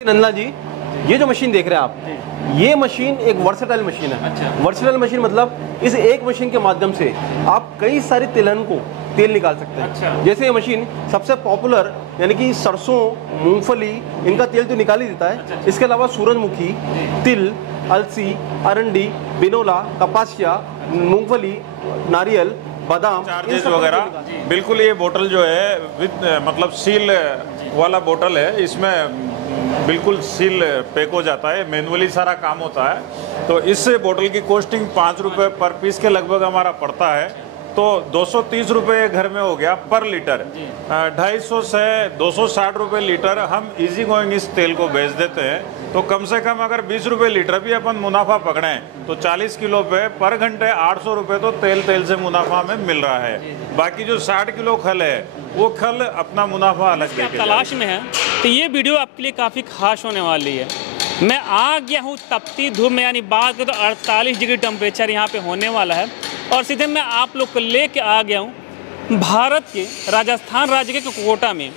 नंदलाल जी, ये जो मशीन देख रहे हैं आप, ये मशीन एक वर्सेटाइल मशीन है। अच्छा। वर्सेटाइल मशीन मतलब इस एक मशीन के माध्यम से आप कई सारे तिलहन को तेल निकाल सकते हैं। अच्छा। जैसे ये मशीन सबसे पॉपुलर यानी कि सरसों, मूंगफली, इनका तेल तो निकाल ही देता है। अच्छा। इसके अलावा सूरजमुखी, तिल, अलसी, अरंडी, बिनोला, कपासिया, मूंगफली, नारियल, बादाम, चार्जेस वगैरह। बिल्कुल ये बोतल जो है विद मतलब सील वाला बोतल है, इसमें बिल्कुल सील पैक हो जाता है, मैनुअली सारा काम होता है। तो इस बोतल की कॉस्टिंग 5 रुपये पर पीस के लगभग हमारा पड़ता है, तो 230 रुपये घर में हो गया पर लीटर। 250 से 260 रुपये लीटर हम इजी गोइंग इस तेल को बेच देते हैं। तो कम से कम अगर 20 रुपये लीटर भी अपन मुनाफा पकड़ें तो 40 किलो पे पर घंटे 800 रुपये तो तेल से मुनाफा हमें मिल रहा है। बाकी जो 60 किलो खल है वो खल अपना मुनाफा अलग आप तलाश में है, तो ये वीडियो आपके लिए काफ़ी खास होने वाली है। मैं आ गया हूँ तपती धूप में, यानी बात करें तो 48 डिग्री टेम्परेचर यहाँ पे होने वाला है, और सीधे मैं आप लोग को लेके आ गया हूँ भारत के राजस्थान राज्य के कोटा में।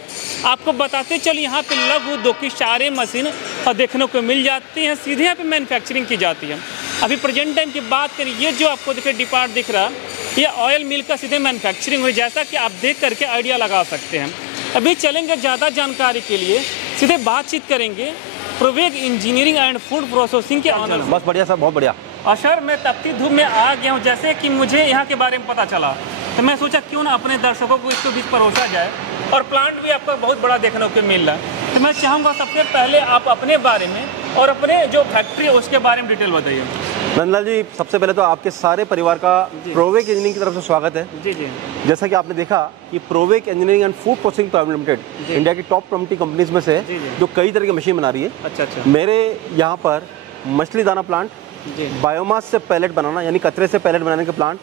आपको बताते चल यहाँ पे लघु उद्योग की सारे मशीन देखने को मिल जाती हैं, सीधे यहाँ पे मैन्युफैक्चरिंग की जाती है। अभी प्रेजेंट टाइम की बात करें, ये जो आपको देखिए डिपार्ट दिख रहा है, ये ऑयल मिल का सीधे मैन्युफैक्चरिंग हुई, जैसा कि आप देख करके आइडिया लगा सकते हैं। अभी चलेंगे ज़्यादा जानकारी के लिए, सीधे बातचीत करेंगे प्रोवेक इंजीनियरिंग एंड फूड प्रोसेसिंग के ऑनर। बस बढ़िया सर, बहुत बढ़िया। और सर मैं तपती धूप में आ गया हूँ, जैसे कि मुझे यहाँ के बारे में पता चला तो मैं सोचा क्यों ना अपने दर्शकों को इसको बीच परोसा जाए, और प्लांट भी आपका बहुत बड़ा देखने को मिल रहा है। तो मैं चाहूँगा सबसे पहले आप अपने बारे में और अपने जो फैक्ट्री है उसके बारे में डिटेल बताइए। नंदलाल जी, सबसे पहले तो आपके सारे परिवार का प्रोवेक इंजीनियरिंग की तरफ से स्वागत है। जी जी। जैसा कि आपने देखा कि Provec engineering and food processing private limited India की टॉप 20 कंपनीज में से जो कई तरह की मशीन बना रही है। अच्छा अच्छा। मेरे यहाँ पर मछली दाना प्लांट, बायोमास से पैलेट बनाना यानी कचरे से पैलेट बनाने के plant,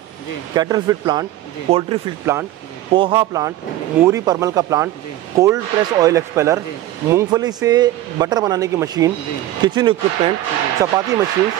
cattle feed plant, poultry feed plant, poha plant, मूरी परमल का plant, cold press oil expeller, मूंगफली से बटर बनाने की machine, kitchen equipment, chapati machine,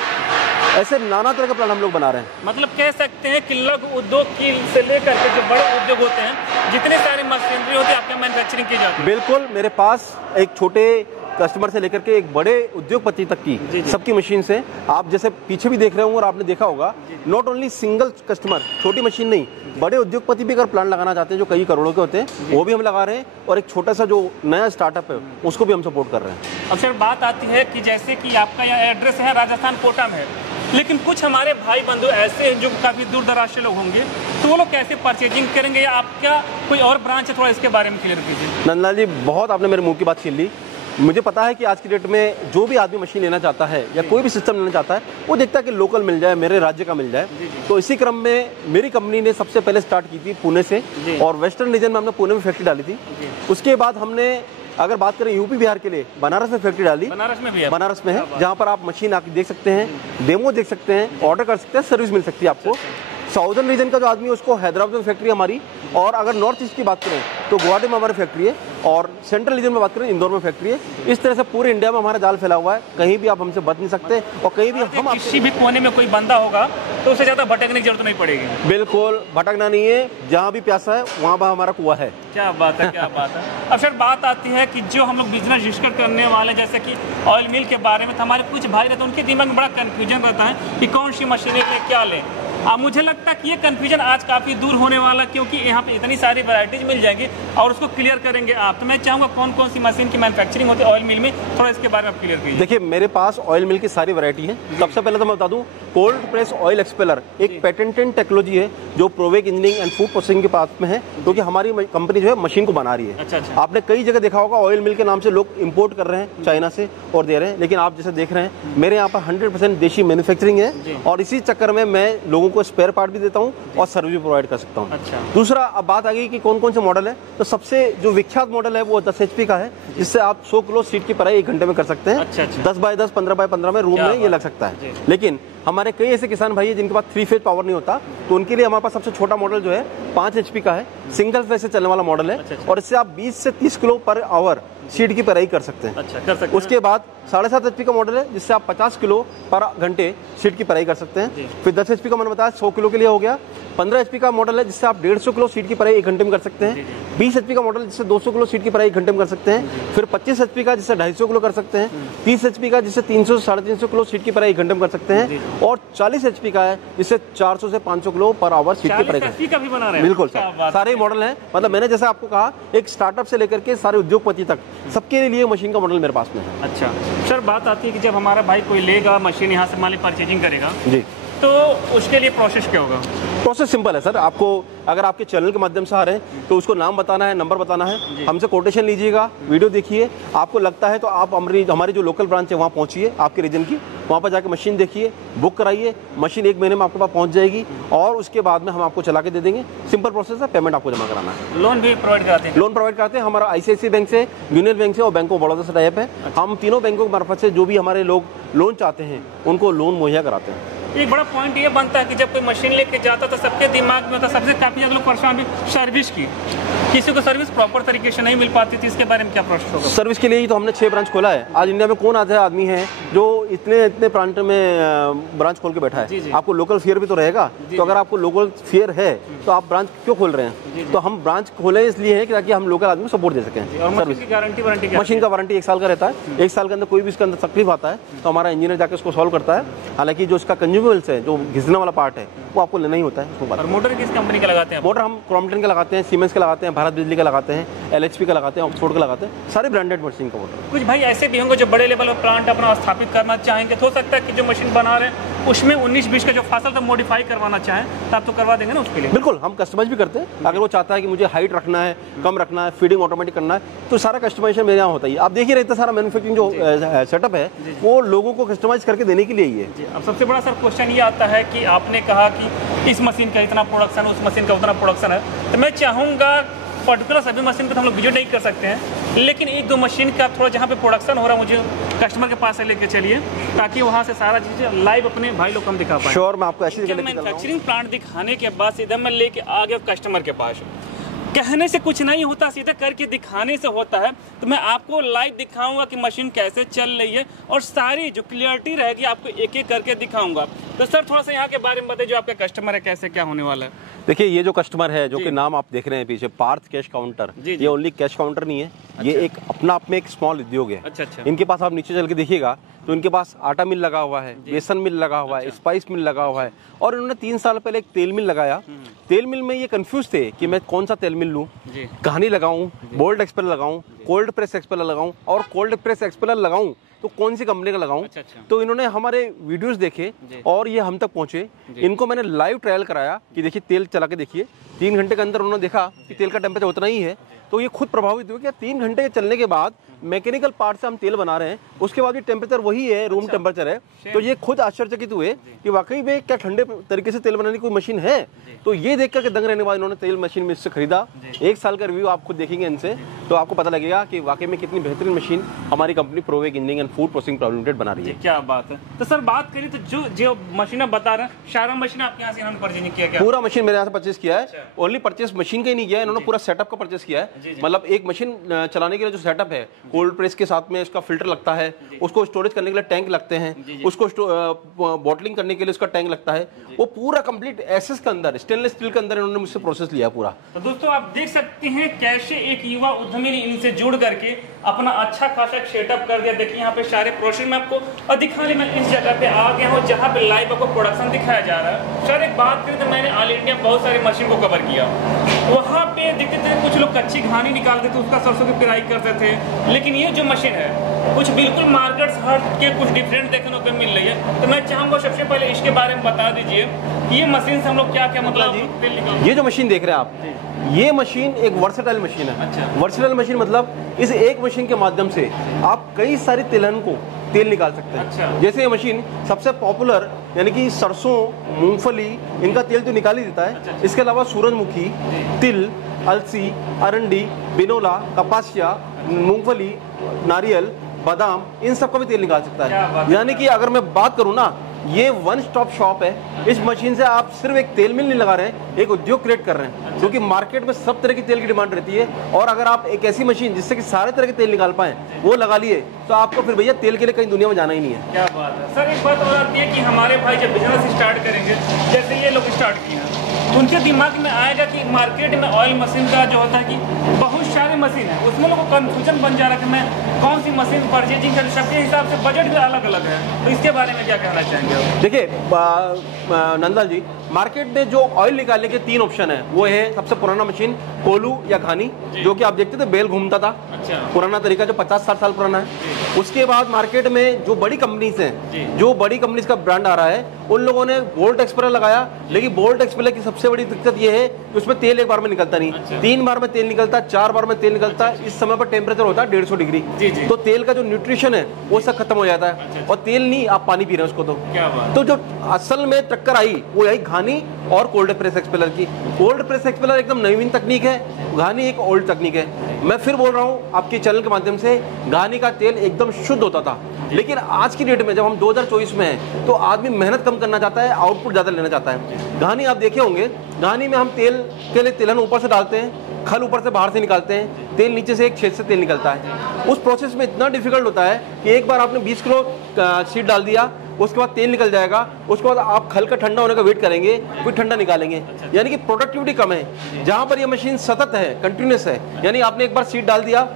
ऐसे नाना तरह का प्लांट हम लोग बना रहे हैं। मतलब कह सकते हैं कि लघु उद्योग की से लेकर के जो बड़े उद्योग होते हैं, जितने सारे मशीनरी होती है आपके मैन्युफैक्चरिंग की जाती है। बिल्कुल, मेरे पास एक छोटे कस्टमर से लेकर के एक बड़े उद्योगपति तक की सबकी मशीन से, आप जैसे पीछे भी देख रहे होंगे और आपने देखा होगा, नॉट ओनली सिंगल कस्टमर, छोटी मशीन नहीं, बड़े उद्योगपति भी अगर प्लांट लगाना चाहते हैं जो कई करोड़ों के होते हैं, वो भी हम लगा रहे हैं, और एक छोटा सा जो नया स्टार्टअप है उसको भी हम सपोर्ट कर रहे हैं। अब सर बात आती है कि जैसे कि आपका यहाँ एड्रेस है राजस्थान कोटा में है, लेकिन कुछ हमारे भाई बंधु ऐसे हैं जो काफ़ी दूर दराज से लोग होंगे, तो वो लोग कैसे परचेजिंग करेंगे, या आपका कोई और ब्रांच है, थोड़ा इसके बारे में क्लियर कीजिए। नंदलाल जी, बहुत आपने मेरे मुंह की बात छीन ली। मुझे पता है कि आज की डेट में जो भी आदमी मशीन लेना चाहता है या कोई भी सिस्टम लेना चाहता है, वो देखता है कि लोकल मिल जाए, मेरे राज्य का मिल जाए। तो इसी क्रम में मेरी कंपनी ने सबसे पहले स्टार्ट की थी पुणे से, और वेस्टर्न रीजन में हमने पुणे में फैक्ट्री डाली थी। उसके बाद हमने अगर बात करें यूपी बिहार के लिए, बनारस में फैक्ट्री डाली। बनारस में भी है? बनारस में है, जहाँ पर आप मशीन आके देख सकते हैं, डेमो देख सकते हैं, ऑर्डर कर सकते हैं, सर्विस मिल सकती है आपको। साउदर्न रीजन का जो आदमी है उसको हैदराबाद में फैक्ट्री हमारी, और अगर नॉर्थ ईस्ट की बात करें तो गुवाहाटी में हमारी फैक्ट्री है, और सेंट्रल रीजन में बात करें इंदौर में फैक्ट्री है। इस तरह से पूरे इंडिया में हमारा जाल फैला हुआ है, कहीं भी आप हमसे बच नहीं सकते, और कहीं भी हम किसी भी कोने में कोई बंदा होगा तो उससे ज़्यादा भटकने की जरूरत नहीं पड़ेगी। बिल्कुल, भटकना नहीं है, जहाँ भी प्यासा है वहाँ पर हमारा कुआं है। क्या बात है, क्या बात है। अब सर बात आती है कि जो हम लोग बिजनेस रजिस्टर करने वाले, जैसे कि ऑयल मिल के बारे में, तो हमारे कुछ भाई रहते हैं, उनके दिमाग में बड़ा कन्फ्यूजन रहता है कि कौन सी मशीनें लें, क्या लें। मुझे लगता है कि ये कन्फ्यूजन आज काफ़ी दूर होने वाला, क्योंकि यहाँ पे इतनी सारी वैरायटीज मिल जाएंगी और उसको क्लियर करेंगे आप। तो मैं चाहूँगा कौन कौन सी मशीन की मैन्युफैक्चरिंग होती है ऑयल मिल में, थोड़ा इसके बारे में आप क्लियर कीजिए। देखिए, मेरे पास ऑयल मिल की सारी वैरायटी है। सबसे पहले तो मैं बता दूं, कोल्ड प्रेस ऑयल एक्सपेलर एक पेटेंटेड टेक्नोलॉजी है जो प्रोवेक इंजीनियरिंग एंड फूड प्रोसेसिंग के पास में है, क्योंकि हमारी कंपनी जो है मशीन को बना रही है। अच्छा। आपने कई जगह देखा होगा ऑयल मिल के नाम से लोग इंपोर्ट कर रहे हैं चाइना से और दे रहे हैं, लेकिन आप जैसे देख रहे हैं मेरे यहाँ पर 100% देशी मैन्युफैक्चरिंग है, और इसी चक्कर में मैं लोगों को स्पेयर पार्ट भी देता हूँ और सर्विस भी प्रोवाइड कर सकता हूँ। अच्छा। दूसरा, अब बात आ गई कि कौन कौन से मॉडल है, तो सबसे जो विख्यात मॉडल है वो 10 HP का है, जिससे आप 100 किलो सीट की पराई 1 घंटे में कर सकते हैं। अच्छा। 10 बाय 10, 15 बाय 15 में रूम में ये लग सकता है। लेकिन हमारे कई ऐसे किसान भाई हैं जिनके पास 3 फेज पावर नहीं होता, तो उनके लिए हमारे पास सबसे छोटा मॉडल जो है 5 HP का है, सिंगल फेज से चलने वाला मॉडल है। और इससे आप 20 से 30 किलो पर आवर सीट की पेराई कर सकते हैं। अच्छा, कर सकते हैं। उसके बाद 7.5 HP का मॉडल है जिससे आप 50 किलो पर घंटे सीट की पेराई कर सकते हैं। फिर 10 HP का मैंने बताया 100 किलो के लिए हो गया। 15 HP का मॉडल है जिससे आप 150 किलो सीट की पेराई 1 घंटे में कर सकते हैं। 20 HP का मॉडल जिससे 200 किलो सीट की पेराई 1 घंटे में कर सकते हैं। फिर 25 HP का जिससे 250 किलो कर सकते हैं। 30 HP का जिससे 300 से 350 किलो सीट की पेराई 1 घंटे में कर सकते हैं। और 40 HP का है जिससे 400 से 500 किलो पर आवर सीट की पेराई का भी बना रहे हैं। बिल्कुल सर, सारे मॉडल हैं। मतलब मैंने जैसे आपको कहा, एक स्टार्टअप से लेकर के सारे उद्योगपति तक सबके लिए मशीन का मॉडल मेरे पास में है। अच्छा सर, बात आती है कि जब हमारा भाई कोई लेगा मशीन यहाँ से मान ली परचेजिंग करेगा जी, तो उसके लिए प्रोसेस क्या होगा? प्रोसेस सिंपल है सर। आपको अगर आपके चैनल के माध्यम से आ रहे हैं तो उसको नाम बताना है, नंबर बताना है, हमसे कोटेशन लीजिएगा, वीडियो देखिए। आपको लगता है तो आप हमारी जो लोकल ब्रांच है वहाँ पहुँचिए, आपके रीजन की, वहाँ पर जाकर मशीन देखिए, बुक कराइए। मशीन 1 महीने में आपके पास पहुँच जाएगी और उसके बाद में हम आपको चला के दे देंगे। सिंपल प्रोसेस है, पेमेंट आपको जमा कराना है। लोन भी प्रोवाइड कराते हैं? लोन प्रोवाइड करते हैं। हमारा ICICI बैंक से, यूनियन बैंक से और बैंक ऑफ बड़ौदा से टाइप है। हम तीनों बैंकों की मार्फत से जो भी हमारे लोग लोन चाहते हैं उनको लोन मुहैया कराते हैं। एक बड़ा पॉइंट ये बनता है कि जब कोई मशीन लेके जाता तो सबके दिमाग में होता, सबसे काफी ज्यादा लोग परेशान भी सर्विस की, किसी को सर्विस प्रॉपर तरीके से नहीं मिल पाती थी। इसके बारे में क्या प्रोसेस होगा? सर्विस के लिए ही तो हमने 6 ब्रांच खोला है। आज इंडिया में कौन आधा आदमी है जो इतने प्रांत में ब्रांच खोल के बैठा है? आपको लोकल फेयर भी तो रहेगा। तो अगर आपको लोकल फेयर है तो आप ब्रांच क्यों खोल रहे हैं? तो हम ब्रांच खोले इसलिए है कि ताकि हम लोकल आदमी को सपोर्ट दे सकें। और मशीन की गारंटी वारंटी क्या? मशीन का वारंटी 1 साल का रहता है। 1 साल के अंदर कोई भी इसके अंदर तकलीफ आता है तो हमारा इंजीनियर जाकर उसको सॉल्व करता है। हालांकि जो इसका कंज्यूमेबल्स है, जो घिसने वाला पार्ट है, वो आपको लेना ही होता है। और मोटर किस कंपनी का लगाते हैं? मोटर हम क्रॉम्पटन का लगाते हैं, सीमेंस का लगाते हैं, भारत बिजली का लगाते हैं, LHP का लगाते हैं, ऑक्सफोर्ड का लगाते हैं, सारे ब्रांडेड मशीन का मोटर। कुछ भाई ऐसे भी होंगे जो बड़े लेवल पर प्लांट अपना स्थापित करना चाहेंगे, तो हो सकता है कि जो मशीन बना रहे हैं उसमें 19-20 का जो फसल था मॉडिफाई करवाना चाहें तो आप तो करवा देंगे ना उसके लिए? बिल्कुल, हम कस्टमाइज भी करते हैं। अगर वो चाहता है कि मुझे हाइट रखना है, कम रखना है, फीडिंग ऑटोमेटिक करना है, तो सारा कस्टमाइजेशन मेरे यहाँ होता है। आप देख ही रहे थे, सारा मैन्युफैक्चरिंग जो सेटअप है वो लोगों को कस्टमाइज करके देने के लिए ही है। अब सबसे बड़ा सर क्वेश्चन ये आता है कि आपने कहा कि इस मशीन का इतना प्रोडक्शन, उस मशीन का उतना प्रोडक्शन है, तो मैं चाहूँगा पर्टिकुलर सभी मशीन पे तो हम लोग विजिट नहीं कर सकते हैं, लेकिन 1-2 मशीन का थोड़ा जहाँ पे प्रोडक्शन हो रहा है मुझे कस्टमर के पास से लेके चलिए, ताकि वहाँ से सारा चीज़ लाइव अपने भाई लोग हम दिखा पाएं। श्योर, मैं आपको ऐसी जगह लेके चल रहा हूं। मैन्युफैक्चरिंग प्लांट दिखाने के बाद सीधा मैं लेके आ गया कस्टमर के पास। कहने से कुछ नहीं होता, सीधा करके दिखाने से होता है। तो मैं आपको लाइव दिखाऊंगा कि मशीन कैसे चल रही है और सारी जो क्लियरिटी रहेगी आपको एक एक करके दिखाऊंगा। तो सर थोड़ा सा यहाँ के बारे में बताइए, जो आपका कस्टमर है कैसे क्या होने वाला है? देखिए, ये जो कस्टमर है, जो कि नाम आप देख रहे हैं पीछे, पार्थ कैश काउंटर, ये ओनली कैश काउंटर नहीं है। ये एक अपना आप में एक स्मॉल उद्योग है। अच्छा। इनके पास आप नीचे चल के देखिएगा तो इनके पास आटा मिल लगा हुआ है, बेसन मिल लगा हुआ है, स्पाइस मिल लगा हुआ है, और इन्होंने 3 साल पहले एक तेल मिल लगाया। तेल मिल में ये कंफ्यूज थे कि मैं कौन सा तेल मिल लूं, कहानी लगाऊं, बोल्ट एक्सपेलर लगाऊं, कोल्ड प्रेस एक्सपेलर लगाऊं, और कोल्ड प्रेस एक्सपेलर लगाऊं तो कौन सी कंपनी का लगाऊं। तो इन्होंने हमारे वीडियोस देखे और ये हम तक पहुंचे। इनको मैंने लाइव ट्रायल कराया कि देखिए तेल चला के देखिए। 3 घंटे के अंदर उन्होंने देखा कि तेल का टेम्परेचर उतना ही है। तो ये खुद प्रभावित हुए कि 3 घंटे चलने के बाद मैकेनिकल पार्ट से हम तेल बना रहे हैं, उसके बाद भी टेम्परेचर वही है, रूम टेम्परेचर है। तो ये खुद आश्चर्यचकित हुए कि वाकई में क्या ठंडे तरीके से तेल बनाने की कोई मशीन है। तो ये देख करके दंग रहने के बाद इन्होंने तेल मशीन में इससे खरीदा। 1 साल का रिव्यू आप खुद देखेंगे इनसे तो आपको पता लगेगा कि वाकई में कितनी बेहतरीन मशीन हमारी company Provec engineering and food processing private limited बना रही है। क्या बात है। तो सर बात करिए तो जो मशीन बता रहे हैं, सारा मशीन आपके यहाँ से इन्होंने परचेज किया क्या? पूरा मशीन मेरे यहाँ से परचेज किया है। ओनली परचेज मशीन का ही नहीं किया है, इन्होंने पूरा सेटअप का परचेज किया है। मतलब एक मशीन चलाने के लिए जो सेटअप है, कोल्ड प्रेस के साथ में इसका फिल्टर लगता है, उसको स्टोरेज करने के लिए टैंक लगते हैं, उसको बॉटलिंग करने के लिए उसका टैंक लगता है, वो पूरा कंप्लीट एसएस के अंदर, स्टेनलेस स्टील के अंदर इन्होंने मुझसे प्रोसेस लिया पूरा। तो दोस्तों आप देख सकते हैं कैसे एक युवा उद्यमी ने इनसे जुड़ करके अपना अच्छा खासा सेटअप कर दिया। देखिए यहाँ पे सारे प्रोसेस में आपको, और दिखाने में इस जगह पे आ गया हूँ जहाँ पे लाइव आपको प्रोडक्शन दिखाया जा रहा है। सर एक बात करें तो मैंने ऑल इंडिया बहुत सारी मशीन को कवर किया, वहाँ पे देखते थे कुछ लोग कच्ची घानी निकालते थे, उसका सरसों की पिराई करते थे, लेकिन ये जो मशीन है कुछ बिल्कुल मार्केट हट के कुछ डिफरेंट देखने को मिल रही है। तो मैं चाहूँगा सबसे पहले इसके बारे में बता दीजिए कि ये मशीन से हम लोग क्या क्या मतलब ये जो मशीन देख रहे हैं आप, ये मशीन एक वर्सेटाइल मशीन है। अच्छा। वर्सेटाइल मशीन मतलब इस एक मशीन के माध्यम से आप कई सारी तिलहन को तेल निकाल सकते हैं। अच्छा। जैसे ये मशीन सबसे पॉपुलर यानी कि सरसों, मूंगफली, इनका तेल तो निकाल ही देता है। अच्छा। इसके अलावा सूरजमुखी, तिल, अलसी, अरंडी, बिनोला, कपासिया, मूंगफली, नारियल, बादाम, इन सब का भी तेल निकाल सकता है। यानी कि अगर मैं बात करूं ना ये वन स्टॉप शॉप है। इस मशीन से आप सिर्फ एक तेल मिल नहीं लगा रहे हैं, एक उद्योग क्रिएट कर रहे हैं, क्योंकि मार्केट में सब तरह की तेल की डिमांड रहती है। और अगर आप एक ऐसी मशीन जिससे कि सारे तरह के तेल निकाल पाएं वो लगा लिए तो आपको फिर भैया तेल के लिए कहीं दुनिया में जाना ही नहीं है। क्या बात है सर। एक बात और आती है कि हमारे भाई जब बिजनेस स्टार्ट करेंगे, जैसे ये लोग स्टार्ट किए हैं, उनके दिमाग में आएगा कि मार्केट में ऑयल मशीन का जो होता है कि बहुत सारी मशीन है, उसमें लोगों को कन्फ्यूजन बन जा रहा है कि मैं कौन सी मशीन परचेजिंग कर सकते हैं, हिसाब से बजट भी अलग अलग है। तो इसके बारे में क्या कहना चाहेंगे आप? देखिए नंदलाल जी, मार्केट में जो ऑयल निकालने के 3 ऑप्शन है, वो है सबसे पुराना मशीन कोलू या घानी, जो कि आप देखते थे बेल घूमता था। अच्छा। पुराना तरीका जो 50-60 साल पुराना है। उसके बाद मार्केट में जो बड़ी कंपनीज हैं, जो बड़ी कंपनीज का ब्रांड आ रहा है, उन लोगों ने बोल्ट एक्सपेलर लगाया। लेकिन बोल्ट एक्सपेलर की सबसे बड़ी दिक्कत ये है कि उसमें तेल एक बार में निकलता नहीं। अच्छा। 3 बार में तेल निकलता है, 4 बार में तेल निकलता है। इस समय पर टेम्परेचर होता है 150 डिग्री, तो तेल का जो न्यूट्रिशन है वो सब खत्म हो जाता है। और तेल नहीं, आप पानी पी रहे हैं उसको। तो क्या बात। तो जो असल में टक्कर आई वो आई घानी और कोल्ड प्रेस एक्सपेलर की। कोल्ड प्रेस एक्सपेलर एकदम नवीन तकनीक है, घानी एक ओल्ड तकनीक है। मैं फिर बोल रहा हूँ आपके चैनल के माध्यम से, घानी का तेल एकदम शुद्ध होता था। लेकिन आज की डेट में जब हम 2024 में हैं तो आदमी मेहनत कम करना चाहता है, आउटपुट ज़्यादा लेना चाहता है। घानी आप देखे होंगे, घानी में हम तेल के लिए तिलहन ऊपर से डालते हैं, खल ऊपर से बाहर से निकालते हैं, तेल नीचे से एक छेद से तेल निकलता है। उस प्रोसेस में इतना डिफिकल्ट होता है कि एक बार आपने 20 किलो सीड डाल दिया, उसके बाद तेल निकल जाएगा, उसके बाद आप खल का ठंडा होने का वेट करेंगे, फिर ठंडा निकालेंगे। यानी कि प्रोडक्टिविटी कम है। जहाँ पर ये मशीन सतत है, कंटिन्यूस है, यानी आपने एक बार सीड डाल दिया,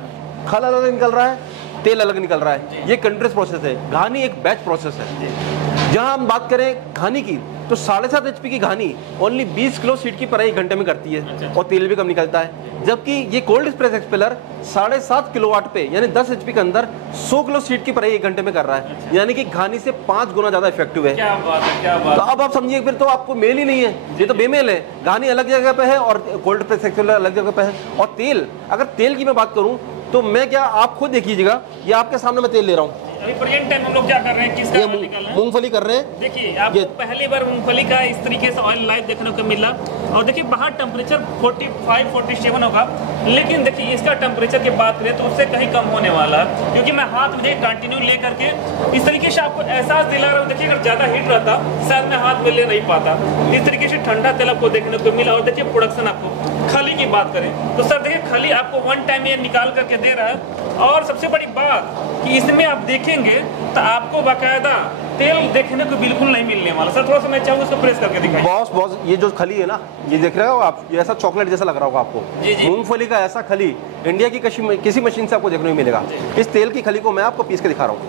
खल अलग निकल रहा है, तेल अलग निकल रहा है, ये कंटिन्यूस प्रोसेस है। घानी एक बैच प्रोसेस है। जहाँ हम बात करें घानी की तो 7.5 HP की घानी ओनली 20 किलो सीड की पराई 1 घंटे में करती है और तेल भी कम निकलता है। जबकि ये कोल्ड प्रेस एक्सपेलर 7.5 किलोवाट पे यानी 10 HP के अंदर 100 किलो सीड की पराई 1 घंटे में कर रहा है, यानी कि घानी से 5 गुना ज्यादा इफेक्टिव है। क्या बात है, क्या बात। तो अब आप समझिए फिर तो आपको मेल ही नहीं है, ये तो बेमेल है। घानी अलग जगह पे है और कोल्ड प्रेस एक्सपेलर अलग जगह पे है। और तेल, अगर तेल की मैं बात करूं तो मैं क्या, आप खुद देख लीजिएगा, ये आपके सामने मैं तेल ले रहा हूँ। अभी प्रेजेंट टाइम हम लोग क्या कर रहे हैं, किसका ऑयल निकाल रहे हैं? मूंगफली कर रहे हैं। देखिए आपको पहली बार मूंगफली का इस तरीके से ऑयल लाइव देखने को मिला। और देखिए बाहर टेम्परेचर 45-47 होगा, लेकिन देखिए इसका टेम्परेचर की बात करें तो उससे कहीं कम होने वाला है, क्योंकि मैं हाथ में कंटिन्यू ले करके इस तरीके से आपको एहसास दिला रहा हूँ। देखिए अगर ज्यादा हीट रहता शायद मैं हाथ में ले नहीं पाता। इस तरीके से ठंडा तेल आपको देखने को मिला। और देखिए प्रोडक्शन, आपको खली की बात करें तो सर देखिए खली आपको 1 टाइम ये निकाल करके दे रहा है। और सबसे बड़ी बात कि इसमें आप देखेंगे तो आपको बाकायदा तेल देखने को बिल्कुल नहीं मिलने वाला। सर थोड़ा सा मैं चाहूँगा उसको प्रेस करके दिखाएं। बॉस ये जो खली है ना, ये देख रहे हो आप, ये ऐसा चॉकलेट जैसा लग रहा होगा आपको। मूंगफली का ऐसा खली इंडिया की किसी मशीन से आपको देखने को मिलेगा। इस तेल की खली को मैं आपको पीस के दिखा रहा हूँ।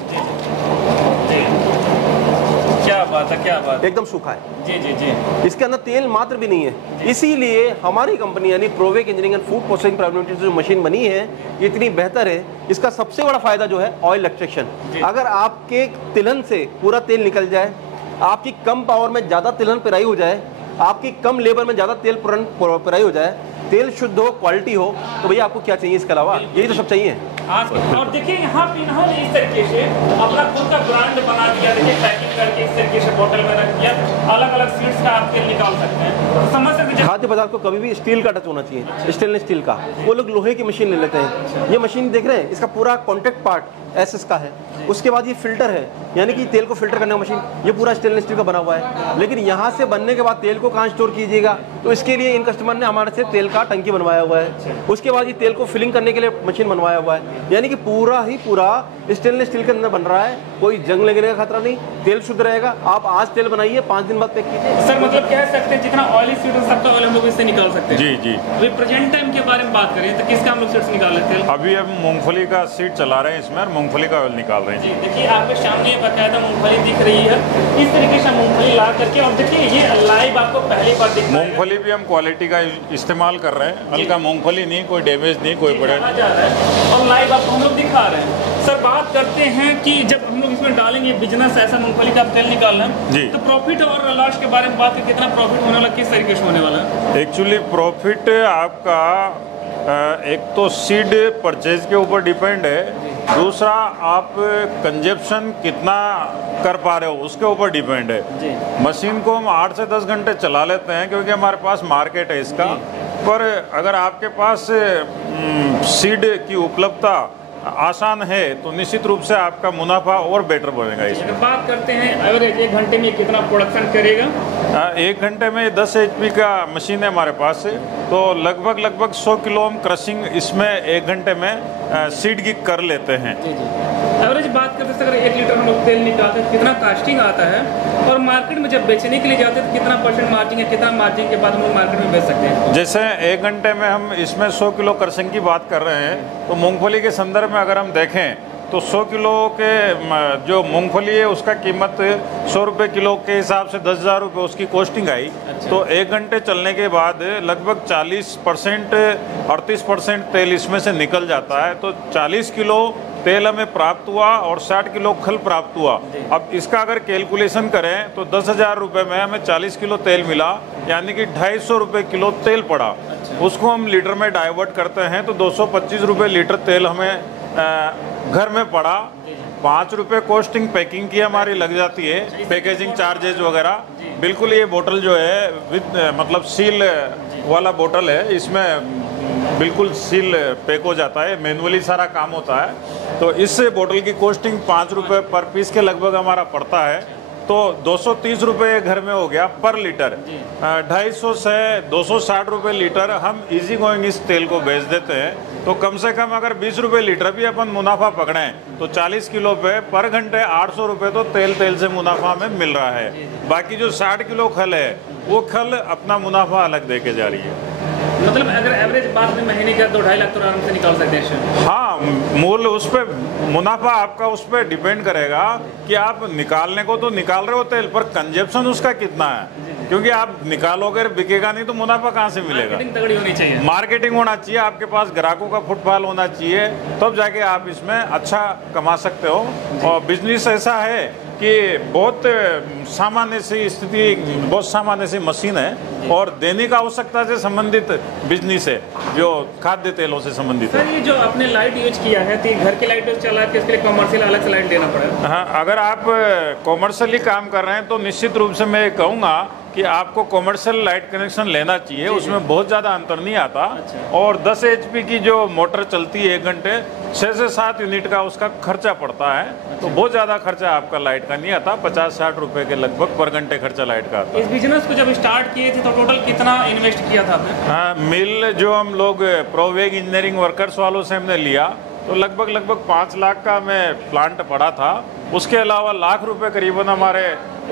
क्या बात है, क्या बात, एकदम सूखा है। जी जी जी। इसके अंदर तेल मात्र भी नहीं है। इसीलिए हमारी कंपनी यानी Provec engineering and food processing private limited जो मशीन बनी है ये इतनी बेहतर है। इसका सबसे बड़ा फायदा जो है ऑयल एक्सट्रैक्शन। अगर आपके तिलहन से पूरा तेल निकल जाए, आपकी कम पावर में ज़्यादा तिलहन पेराई हो जाए, आपकी कम लेबर में ज़्यादा तेल पेराई हो जाए, तेल शुद्ध हो, क्वालिटी हो, तो भैया आपको क्या चाहिए इसके अलावा? यही तो सब चाहिए। और देखिए यहाँ पे इन्होंने इस तरीके से अपना खुद का ब्रांड बना दिया। देखिए पैकिंग करके इस तरीके से बोतल में रख दिया, अलग अलग सीड्स का आप तेल निकाल सकते हैं। समझ सकते हैं खाद्य पदार्थ को कभी भी स्टील का टच होना चाहिए, स्टेनलेस स्टील का। वो लोग लोहे की मशीन ले लेते हैं। ये मशीन देख रहे हैं, इसका पूरा कॉन्टेक्ट पार्ट एसएस का है। उसके बाद ये फिल्टर है, यानी कि तेल को फिल्टर करने का मशीन, ये पूरा स्टेनलेस स्टील का बना हुआ है। लेकिन यहाँ से बनने के बाद तेल को कहाँ स्टोर कीजिएगा, तो इसके लिए इन कस्टमर ने हमारे से तेल का टंकी बनवाया हुआ है। उसके बाद ये तेल को फिलिंग करने के लिए मशीन बनवाया हुआ है, यानी कि पूरा ही पूरा स्टेनलेस स्टील के अंदर बन रहा है। कोई जंग लगने का खतरा नहीं, तेल शुद्ध रहेगा। आप आज तेल बनाइए, 5 दिन बाद पैक कीजिए। सर मतलब कह सकते हैं जितना ऑयली सीड हो सकता है ऑयल हम लोग इससे निकाल सकते हैं। जी जी। अभी प्रेजेंट टाइम के बारे में बात करें तो किसका हम लोग सीड्स निकाल लेते हैं? अभी हम मूंगफली का सीड चला रहे हैं इसमें और मूंगफली का ऑयल निकाल रहे हैं। जी देखिए आपके सामने बकायदा मूंगफली दिख रही है। इस तरीके से मूंगफली ला करके, और देखिए ये लाइव आपको पहली बार दिख रहा है। मूंगफली भी हम क्वालिटी का इस्तेमाल कर रहे हैं, हल्का मूंगफली नहीं, कोई डैमेज नहीं, कोई बड़े जा रहा है। और लाइव आपको हम लोग दिखा रहे हैं। सर बात करते हैं कि जब हम लोग इसमें डालेंगे बिजनेस ऐसा मूंगफली का तेल निकालना है, तो प्रॉफिट और लॉस के बारे में बात करें, कितना प्रॉफिट होने वाला, किस तरीके से होने वाला है? एक्चुअली प्रॉफिट आपका एक तो सीड परचेज के ऊपर डिपेंड है, दूसरा आप कंजप्शन कितना कर पा रहे हो उसके ऊपर डिपेंड है। मशीन को हम 8 से 10 घंटे चला लेते हैं क्योंकि हमारे पास मार्केट है इसका। पर अगर आपके पास सीड की उपलब्धता आसान है तो निश्चित रूप से आपका मुनाफा और बेटर बनेगा। इसमें अगर बात करते हैं एवरेज 1 घंटे में कितना प्रोडक्शन करेगा? 1 घंटे में 10 HP का मशीन है हमारे पास से, तो लगभग 100 किलो हम क्रशिंग इसमें 1 घंटे में सीड की कर लेते हैं। जी जी। एवरेज बात करते हैं, अगर 1 लीटर हम लोग तेल निकालते हैं कितना कास्टिंग आता है, और मार्केट में जब बेचने के लिए जाते हैं तो कितना % मार्जिन है, कितना मार्जिन के बाद हम लोग मार्केट में बेच सकते हैं? जैसे 1 घंटे में हम इसमें 100 किलो क्रशिंग की बात कर रहे हैं, तो मूंगफली के संदर्भ में अगर हम देखें तो 100 किलो के जो मूंगफली है उसका कीमत 100 रुपये किलो के हिसाब से 10,000 रुपये उसकी कॉस्टिंग आई। तो 1 घंटे चलने के बाद लगभग 40% 38% तेल इसमें से निकल जाता है। तो 40 किलो तेल हमें प्राप्त हुआ और 60 किलो खल प्राप्त हुआ। अब इसका अगर कैलकुलेशन करें तो 10,000 रुपये में हमें 40 किलो तेल मिला, यानी कि 250 रुपये किलो तेल पड़ा। उसको हम लीटर में डाइवर्ट करते हैं तो 225 रुपये लीटर तेल हमें घर में पड़ा। 5 रुपये कॉस्टिंग पैकिंग की हमारी लग जाती है, पैकेजिंग चार्जेज वगैरह। बिल्कुल ये बोतल जो है विद मतलब सील वाला बोतल है, इसमें बिल्कुल सील पैक हो जाता है, मैनुअली सारा काम होता है। तो इस बोतल की कॉस्टिंग 5 रुपये पर पीस के लगभग हमारा पड़ता है, तो 230 रुपये घर में हो गया पर लीटर। 250 से 260 रुपये लीटर हम इजी गोइंग इस तेल को बेच देते हैं। तो कम से कम अगर 20 रुपये लीटर भी अपन मुनाफा पकड़ें तो 40 किलो पे पर घंटे 800 रुपये तो तेल से मुनाफा हमें मिल रहा है। बाकी जो 60 किलो खल है वो खल अपना मुनाफा अलग दे के जा रही है। मतलब अगर एवरेज बात में महीने का 2-2.5 लाख तो आराम से निकाल सकते हैं। हाँ, मूल उस पर मुनाफा आपका उस पर डिपेंड करेगा कि आप निकालने को तो निकाल रहे हो तेल, पर कंजप्शन उसका कितना है। क्योंकि आप निकालोगे बिकेगा नहीं तो मुनाफा कहाँ से मिलेगा? मार्केटिंग तगड़ी होनी चाहिए। मार्केटिंग होना चाहिए, आपके पास ग्राहकों का फुटफॉल होना चाहिए, तब जाके आप इसमें अच्छा कमा सकते हो। और बिजनेस ऐसा है कि बहुत सामान्य सी स्थिति, बहुत सामान्य सी मशीन है और दैनिक आवश्यकता से संबंधित बिजनेस है जो खाद्य तेलों से संबंधित है। सर, ये जो आपने लाइट यूज किया है तो घर की लाइट चला के इसके लिए कमर्शियल अलग से लाइट लेना पड़ेगा? हाँ, अगर आप कॉमर्शियली काम कर रहे हैं तो निश्चित रूप से मैं कहूँगा कि आपको कॉमर्शियल लाइट कनेक्शन लेना चाहिए। उसमें बहुत ज़्यादा अंतर नहीं आता। और 10 HP की जो मोटर चलती है 1 घंटे 6 से 7 यूनिट का उसका खर्चा पड़ता है। तो बहुत ज़्यादा खर्चा आपका लाइट का नहीं आता, 50-60 रुपये के लगभग पर घंटे खर्चा लाइट का आता है। इस बिजनेस को जब स्टार्ट किए थे तो टोटल कितना इन्वेस्ट किया था आपने? हाँ, मिल जो हम लोग प्रोवेग इंजीनियरिंग वर्कर्स वालों से हमने लिया तो लगभग 5 लाख का हमें प्लांट पड़ा था। उसके अलावा लाख रुपए करीबन हमारे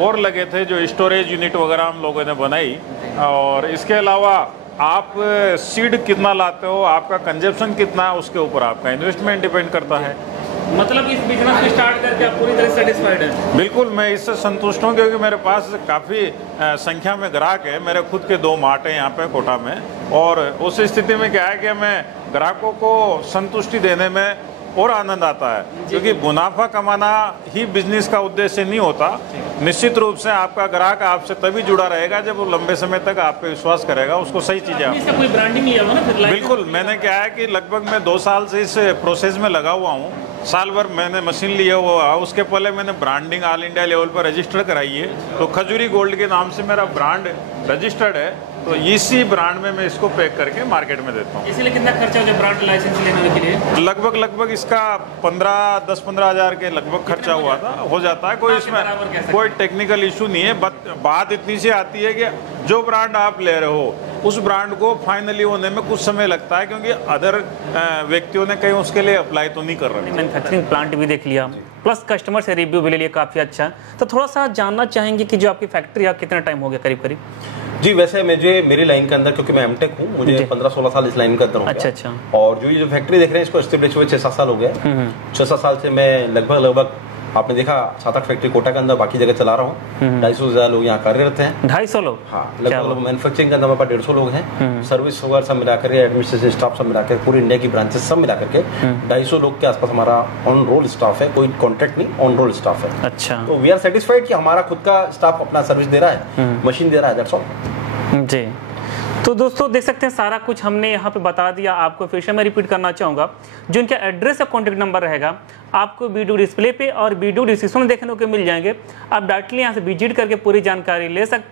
और लगे थे जो स्टोरेज यूनिट वगैरह हम लोगों ने बनाई। और इसके अलावा आप सीड कितना लाते हो, आपका कंजप्शन कितना है, उसके ऊपर आपका इन्वेस्टमेंट डिपेंड करता है। मतलब इस बिजनेस को स्टार्ट करके आप पूरी तरह सेटिस्फाइड हैं? बिल्कुल, मैं इससे संतुष्ट हूँ क्योंकि मेरे पास काफ़ी संख्या में ग्राहक है। मेरे खुद के 2 मार्ट हैं यहाँ पे कोटा में, और उस स्थिति में क्या है कि हमें ग्राहकों को संतुष्टि देने में और आनंद आता है, क्योंकि मुनाफा कमाना ही बिजनेस का उद्देश्य नहीं होता। निश्चित रूप से आपका ग्राहक आपसे तभी जुड़ा रहेगा जब वो लंबे समय तक आप पे विश्वास करेगा, उसको सही चीज़ें। इसका कोई ब्रांडिंग नहीं है ना फिर? बिल्कुल, मैंने क्या है कि लगभग मैं 2 साल से इस प्रोसेस में लगा हुआ हूँ। साल भर मैंने मशीन लिया हुआ, उसके पहले मैंने ब्रांडिंग ऑल इंडिया लेवल पर रजिस्टर कराई है। तो खजूरी गोल्ड के नाम से मेरा ब्रांड रजिस्टर्ड है, तो इसी ब्रांड में मैं इसको पैक करके मार्केट में देता हूँ। इसलिए कितना खर्चा हो जाए ब्रांड लाइसेंस लेने के लिए? लगभग इसका 10-15 हज़ार के लगभग खर्चा हुआ था, हो जाता है। कोई इसमें कोई टेक्निकल इशू नहीं है। बात इतनी सी आती है कि जो ब्रांड आप ले रहे हो उस ब्रांड को फाइनली होने में कुछ समय लगता है, क्योंकि अदर व्यक्तियों ने कहीं उसके लिए अप्लाई तो नहीं कर रहे। मैन्युफैक्चरिंग प्लांट भी देख लिया, प्लस कस्टमर से रिव्यू भी ले लिया, काफ़ी अच्छा। तो थोड़ा सा जानना चाहेंगे कि जो आपकी फैक्ट्री है कितना टाइम हो गया करीब? जी, वैसे मेरी लाइन के अंदर, क्योंकि मैं एमटेक हूँ, मुझे 15-16 साल इस लाइन के अंदर हो गया। अच्छा। और जो ये जो फैक्ट्री देख रहे हैं इसको एस्टेब्लिश हुए 6-7 साल हो गए। 6-7 साल से मैं लगभग आपने देखा 7-8 फैक्ट्री कोटा के अंदर, बाकी जगह चला रहा हूँ। 250 से ज़्यादा लोग यहाँ कार्यरत हैं। 250 लोग? हाँ, लगभग मैन्युफैक्चरिंग के अंदर हमारे पास 150 लोग हैं। सर्विस वगैरह सब मिला करके, एडमिनिस्ट्रेटिव स्टाफ सब मिला कर, पूरी इंडिया की ब्रांचेस सब मिला करके 250 लोग के आसपास हमारा ऑन रोल स्टाफ है। कोई कॉन्ट्रैक्ट नहीं, ऑन रोल स्टाफ है। अच्छा। तो वी आर सेटिस्फाइड कि हमारा खुद का स्टाफ अपना सर्विस दे रहा है, मशीन दे रहा है, दैट्स ऑल। जी, तो दोस्तों देख सकते हैं सारा कुछ हमने यहाँ पे बता दिया। आपको फिर से मैं रिपीट करना चाहूँगा, जो इनका एड्रेस या कॉन्टैक्ट नंबर रहेगा आपको वीडियो डिस्प्ले पे और वीडियो डिस्क्रिप्शन में देखने को मिल जाएंगे। आप डायरेक्टली यहाँ से विजिट करके पूरी जानकारी ले सकते हैं।